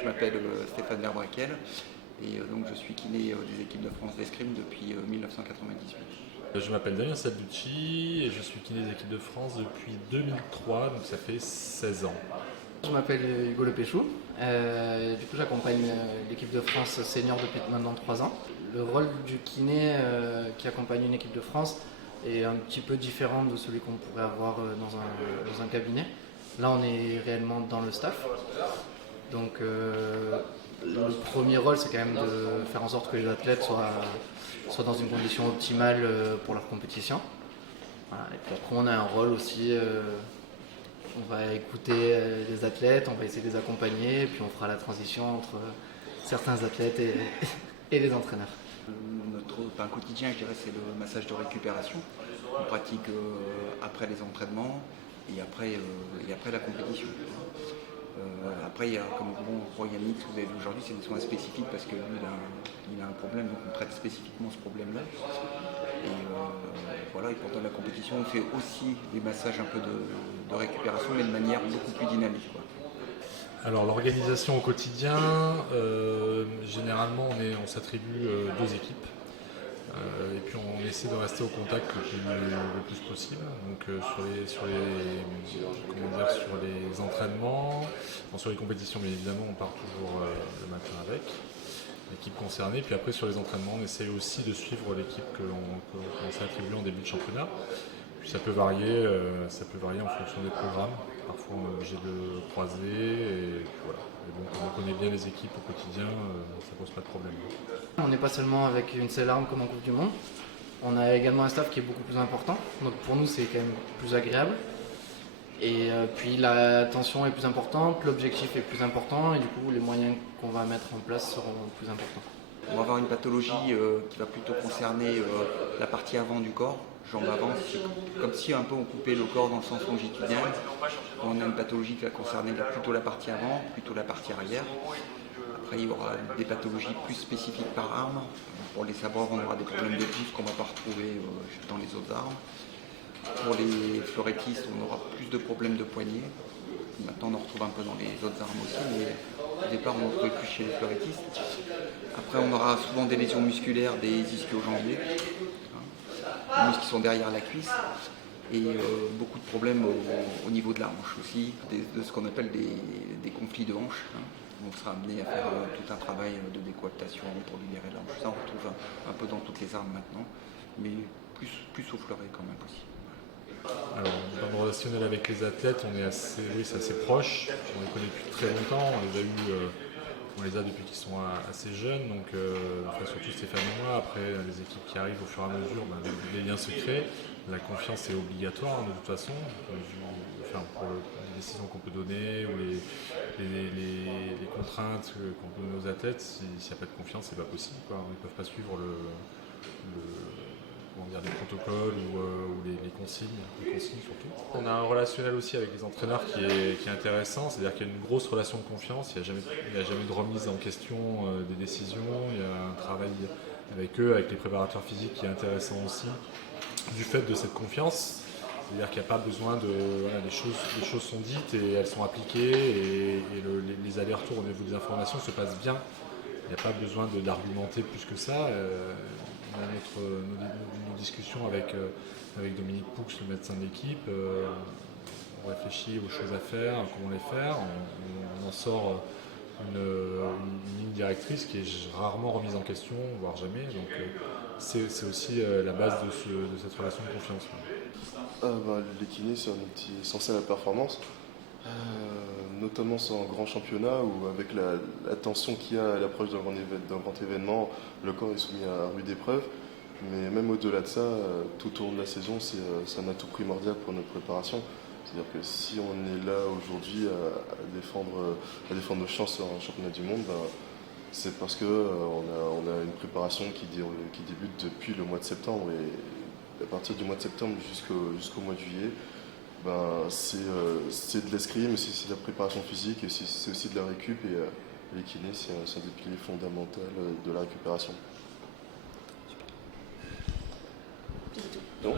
Je m'appelle Stéphane Verbraquel et donc je suis kiné des équipes de France d'escrime depuis 1998. Je m'appelle Damien Salducci et je suis kiné des équipes de France depuis 2003, donc ça fait 16 ans. Je m'appelle Hugo Le Péchou, du coup j'accompagne l'équipe de France senior depuis maintenant 3 ans. Le rôle du kiné qui accompagne une équipe de France est un petit peu différent de celui qu'on pourrait avoir dans un cabinet. Là on est réellement dans le staff, donc le premier rôle c'est quand même de faire en sorte que les athlètes soient dans une condition optimale pour leur compétition. Voilà. Et puis après on a un rôle aussi, on va écouter les athlètes, on va essayer de les accompagner et puis on fera la transition entre certains athlètes et les entraîneurs. Notre quotidien, je dirais, c'est le massage de récupération. On pratique après les entraînements et après la compétition. Après, il y a, comme Yannick, vous avez vu aujourd'hui, c'est des soins spécifiques parce que lui, il a un problème, donc on traite spécifiquement ce problème-là. Et voilà, et pendant la compétition, on fait aussi des massages un peu de récupération, mais de manière beaucoup plus dynamique, quoi. Alors l'organisation au quotidien, généralement on s'attribue 2 équipes. Et puis on essaie de rester au contact le plus possible. Donc sur les entraînements, sur les compétitions bien évidemment on part toujours le matin avec l'équipe concernée. Puis après sur les entraînements on essaie aussi de suivre l'équipe que l'on s'est attribuée en début de championnat. Puis ça peut varier en fonction des programmes. Parfois on est obligé de croiser et puis voilà. Mais bon, comme on connaît bien les équipes au quotidien, ça pose pas de problème. On n'est pas seulement avec une seule arme comme en Coupe du Monde, on a également un staff qui est beaucoup plus important, donc pour nous c'est quand même plus agréable. Et puis la tension est plus importante, l'objectif est plus important et du coup les moyens qu'on va mettre en place seront plus importants. On va avoir une pathologie qui va plutôt concerner la partie avant du corps, jambes avant, comme si un peu on coupait le corps dans le sens longitudinal. On a une pathologie qui va concerner plutôt la partie avant, plutôt la partie arrière. Après, il y aura des pathologies plus spécifiques par arme. Pour les sabords, on aura des problèmes de pouce qu'on ne va pas retrouver dans les autres armes. Pour les fleurettistes, on aura plus de problèmes de poignet. Maintenant, on en retrouve un peu dans les autres armes aussi, mais au départ, on n'en trouvait plus chez les fleurettistes. Après, on aura souvent des lésions musculaires des ischio-jambiers, les muscles qui sont derrière la cuisse, et beaucoup de problèmes au niveau de la hanche aussi, de ce qu'on appelle des conflits de hanche. On sera amené à faire tout un travail de décoaptation pour libérer la hanche. Ça, on retrouve un peu dans toutes les armes maintenant, mais plus au fleuret quand même aussi. Alors, dans le relationnel avec les athlètes, c'est assez proche. On les connaît depuis très longtemps. On les a depuis qu'ils sont assez jeunes. Donc, surtout Stéphane et moi. Après, les équipes qui arrivent au fur et à mesure, les liens se créent. La confiance est obligatoire de toute façon. Pour les décisions qu'on peut donner ou les contraintes qu'on peut donner aux athlètes, s'il n'y a pas de confiance, c'est pas possible, quoi. Ils ne peuvent pas suivre les protocoles ou les consignes surtout. On a un relationnel aussi avec les entraîneurs qui est intéressant, c'est-à-dire qu'il y a une grosse relation de confiance, il n'y a jamais de remise en question des décisions, il y a un travail avec eux, avec les préparateurs physiques qui est intéressant aussi, du fait de cette confiance. C'est-à-dire qu'il n'y a pas besoin les choses sont dites et elles sont appliquées et les allers-retours au niveau des informations se passent bien. Il n'y a pas besoin d'argumenter plus que ça. On a nos discussions avec Dominique Poux, le médecin de l'équipe. On réfléchit aux choses à faire, comment les faire. On en sort une ligne directrice qui est rarement remise en question, voire jamais. Donc c'est aussi la base de cette relation de confiance. Les kinés, c'est un outil essentiel à la performance, notamment en grand championnat où avec la tension qu'il y a à l'approche d'un grand événement, le corps est soumis à rude épreuve. Mais même au-delà de ça, tout au long de la saison, c'est un atout primordial pour notre préparation. C'est-à-dire que si on est là aujourd'hui à défendre nos chances en championnat du monde, c'est parce qu'on a une préparation qui débute depuis le mois de septembre. Et à partir du mois de septembre jusqu'au mois de juillet, c'est de l'escrime, c'est de la préparation physique et c'est aussi de la récup. Et les kinés, c'est un des piliers fondamentaux de la récupération. Non.